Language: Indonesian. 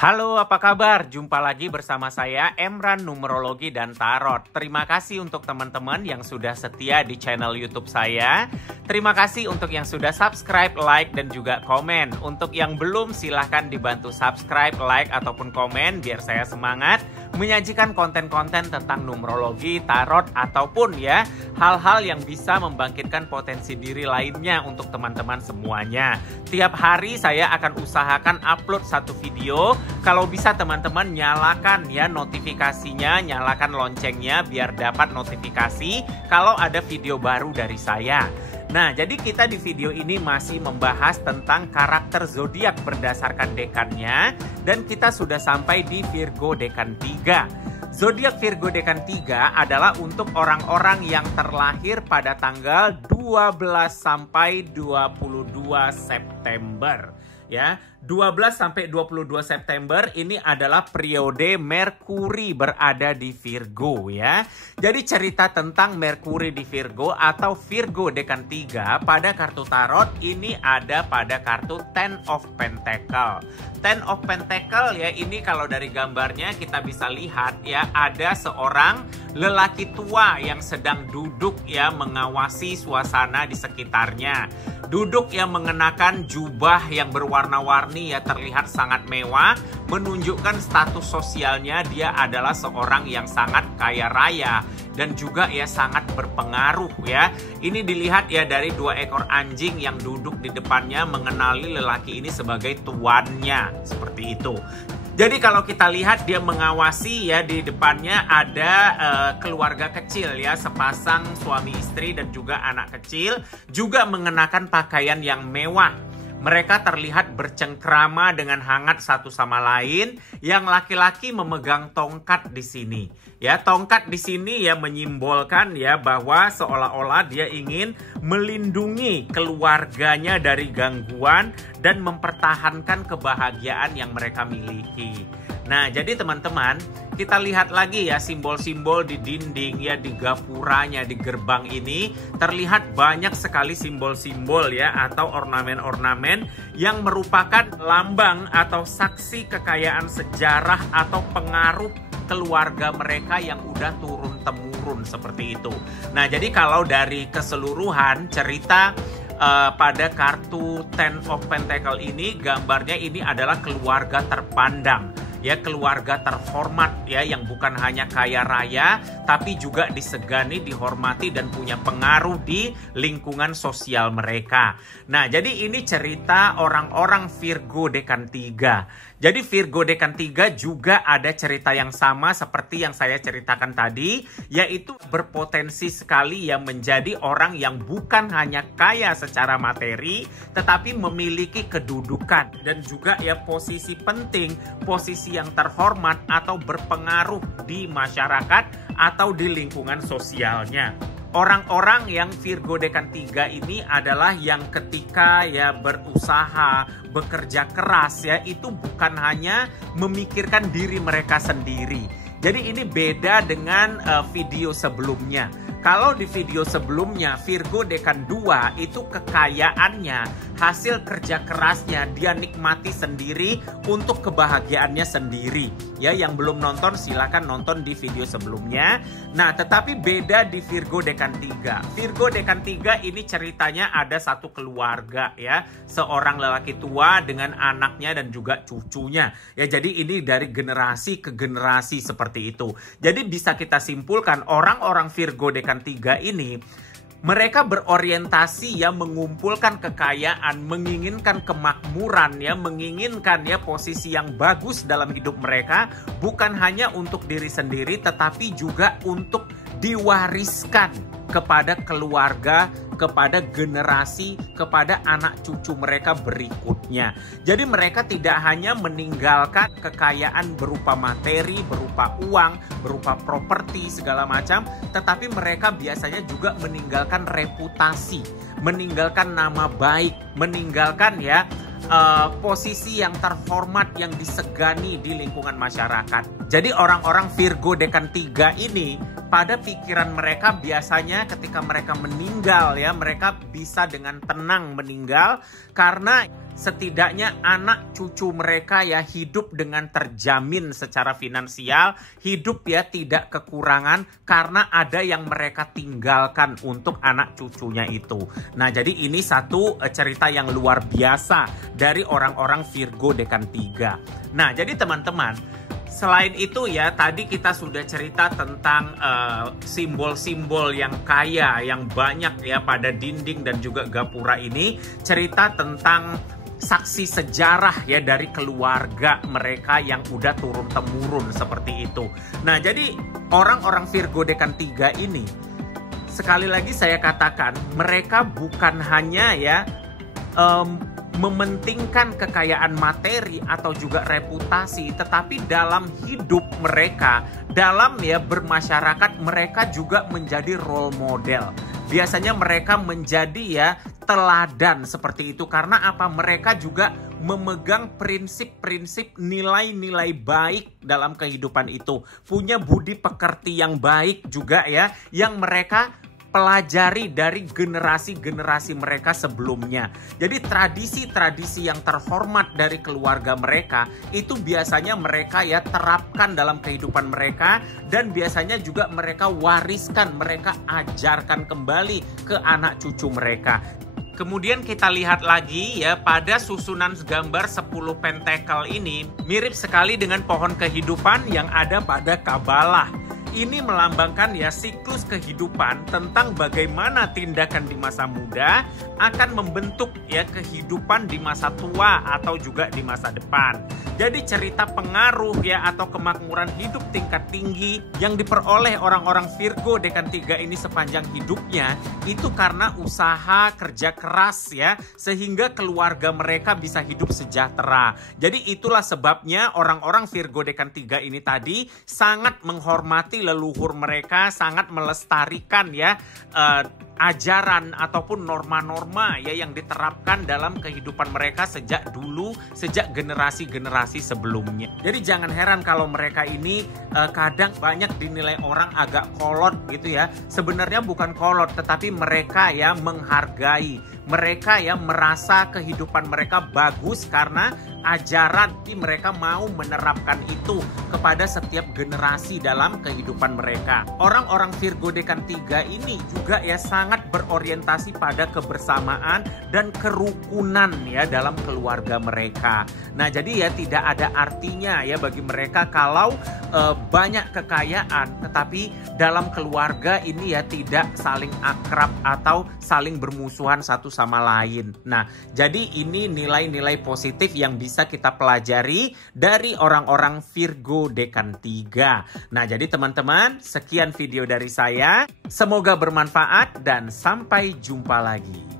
Halo, apa kabar? Jumpa lagi bersama saya, Emran Numerologi dan Tarot. Terima kasih untuk teman-teman yang sudah setia di channel YouTube saya. Terima kasih untuk yang sudah subscribe, like, dan juga komen. Untuk yang belum, silahkan dibantu subscribe, like, ataupun komen biar saya semangat menyajikan konten-konten tentang numerologi, tarot, ataupun ya hal-hal yang bisa membangkitkan potensi diri lainnya untuk teman-teman semuanya. Tiap hari saya akan usahakan upload satu video. Kalau bisa teman-teman nyalakan ya notifikasinya, nyalakan loncengnya biar dapat notifikasi kalau ada video baru dari saya. Nah, jadi kita di video ini masih membahas tentang karakter zodiak berdasarkan dekannya, dan kita sudah sampai di Virgo dekan 3. Zodiak Virgo dekan 3 adalah untuk orang-orang yang terlahir pada tanggal 12 sampai 22 September. Ya, 12 sampai 22 September ini adalah periode Merkuri berada di Virgo ya. Jadi cerita tentang Merkuri di Virgo atau Virgo dekan 3 pada kartu tarot ini ada pada kartu Ten of Pentacle. Ten of Pentacle ya, ini kalau dari gambarnya kita bisa lihat ya, ada seorang lelaki tua yang sedang duduk ya mengawasi suasana di sekitarnya. Duduk yang mengenakan jubah yang berwarna-warni ya, terlihat sangat mewah, menunjukkan status sosialnya dia adalah seorang yang sangat kaya raya dan juga ya sangat berpengaruh ya. Ini dilihat ya dari dua ekor anjing yang duduk di depannya mengenali lelaki ini sebagai tuannya, seperti itu. Jadi kalau kita lihat dia mengawasi ya, di depannya ada keluarga kecil ya, sepasang suami istri dan juga anak kecil juga mengenakan pakaian yang mewah. Mereka terlihat bercengkrama dengan hangat satu sama lain. Yang laki-laki memegang tongkat di sini. Ya, tongkat di sini ya menyimbolkan ya bahwa seolah-olah dia ingin melindungi keluarganya dari gangguan dan mempertahankan kebahagiaan yang mereka miliki. Nah, jadi teman-teman, kita lihat lagi ya simbol-simbol di dinding ya, di gapuranya, di gerbang ini terlihat banyak sekali simbol-simbol ya atau ornamen-ornamen yang merupakan lambang atau saksi kekayaan sejarah atau pengaruh keluarga mereka yang udah turun-temurun seperti itu. Nah, jadi kalau dari keseluruhan cerita pada kartu Ten of Pentacle ini, gambarnya ini adalah keluarga terpandang. Ya, keluarga terhormat ya, yang bukan hanya kaya raya tapi juga disegani, dihormati dan punya pengaruh di lingkungan sosial mereka. Nah, jadi ini cerita orang-orang Virgo dekan 3. Jadi Virgo dekan 3 juga ada cerita yang sama seperti yang saya ceritakan tadi, yaitu berpotensi sekali yang menjadi orang yang bukan hanya kaya secara materi tetapi memiliki kedudukan dan juga ya posisi penting, posisi yang terhormat atau berpengaruh di masyarakat atau di lingkungan sosialnya. Orang-orang yang Virgo dekan 3 ini adalah yang ketika ya berusaha, bekerja keras ya, itu bukan hanya memikirkan diri mereka sendiri. Jadi ini beda dengan video sebelumnya. Kalau di video sebelumnya Virgo dekan 2 itu kekayaannya, hasil kerja kerasnya dia nikmati sendiri untuk kebahagiaannya sendiri. Ya, yang belum nonton silakan nonton di video sebelumnya. Nah, tetapi beda di Virgo dekan 3. Virgo dekan 3 ini ceritanya ada satu keluarga ya, seorang lelaki tua dengan anaknya dan juga cucunya. Ya, jadi ini dari generasi ke generasi seperti itu. Jadi bisa kita simpulkan orang-orang Virgo dekan 3 ini mereka berorientasi ya mengumpulkan kekayaan, menginginkan kemakmuran ya, menginginkan ya posisi yang bagus dalam hidup mereka, bukan hanya untuk diri sendiri tetapi juga untuk diwariskan kepada keluarga, kepada generasi, kepada anak cucu mereka berikutnya. Jadi mereka tidak hanya meninggalkan kekayaan berupa materi, berupa uang, berupa properti segala macam, tetapi mereka biasanya juga meninggalkan reputasi, meninggalkan nama baik, meninggalkan ya posisi yang terhormat yang disegani di lingkungan masyarakat. Jadi orang-orang Virgo dekan 3 ini pada pikiran mereka biasanya ketika mereka meninggal ya, mereka bisa dengan tenang meninggal karena setidaknya anak cucu mereka ya hidup dengan terjamin secara finansial, hidup ya tidak kekurangan karena ada yang mereka tinggalkan untuk anak cucunya itu. Nah, jadi ini satu cerita yang luar biasa dari orang-orang Virgo Dekan 3. Nah, jadi teman-teman, selain itu ya, tadi kita sudah cerita tentang simbol-simbol yang kaya, yang banyak ya pada dinding dan juga gapura ini. Cerita tentang saksi sejarah ya dari keluarga mereka yang udah turun-temurun seperti itu. Nah, jadi orang-orang Virgo Dekan 3 ini, sekali lagi saya katakan, mereka bukan hanya ya mementingkan kekayaan materi atau juga reputasi, tetapi dalam hidup mereka, dalam ya bermasyarakat, mereka juga menjadi role model. Biasanya mereka menjadi ya teladan seperti itu. Karena apa? Mereka juga memegang prinsip-prinsip nilai-nilai baik dalam kehidupan itu. Punya budi pekerti yang baik juga ya, yang mereka pelajari dari generasi-generasi mereka sebelumnya. Jadi tradisi-tradisi yang terhormat dari keluarga mereka itu biasanya mereka ya terapkan dalam kehidupan mereka, dan biasanya juga mereka wariskan, mereka ajarkan kembali ke anak cucu mereka. Kemudian kita lihat lagi ya, pada susunan gambar 10 pentakel ini mirip sekali dengan pohon kehidupan yang ada pada Kabalah. Ini melambangkan ya siklus kehidupan tentang bagaimana tindakan di masa muda akan membentuk ya kehidupan di masa tua atau juga di masa depan. Jadi cerita pengaruh ya atau kemakmuran hidup tingkat tinggi yang diperoleh orang-orang Virgo Dekan 3 ini sepanjang hidupnya itu karena usaha kerja keras ya, sehingga keluarga mereka bisa hidup sejahtera. Jadi itulah sebabnya orang-orang Virgo Dekan 3 ini tadi sangat menghormati leluhur mereka, sangat melestarikan ya ajaran ataupun norma-norma ya yang diterapkan dalam kehidupan mereka sejak dulu, sejak generasi-generasi sebelumnya. Jadi jangan heran kalau mereka ini kadang banyak dinilai orang agak kolot gitu ya. Sebenarnya bukan kolot, tetapi mereka ya menghargai, mereka ya merasa kehidupan mereka bagus karena ajaran mereka mau menerapkan itu kepada setiap generasi dalam kehidupan mereka. Orang-orang Virgo Dekan 3 ini juga ya sangat berorientasi pada kebersamaan dan kerukunan ya dalam keluarga mereka. Nah, jadi ya tidak ada artinya ya bagi mereka kalau banyak kekayaan tetapi dalam keluarga ini ya tidak saling akrab atau saling bermusuhan satu sama lain. Nah, jadi ini nilai-nilai positif yang bisa kita pelajari dari orang-orang Virgo Dekan 3. Nah, jadi teman-teman, sekian video dari saya. Semoga bermanfaat dan sampai jumpa lagi.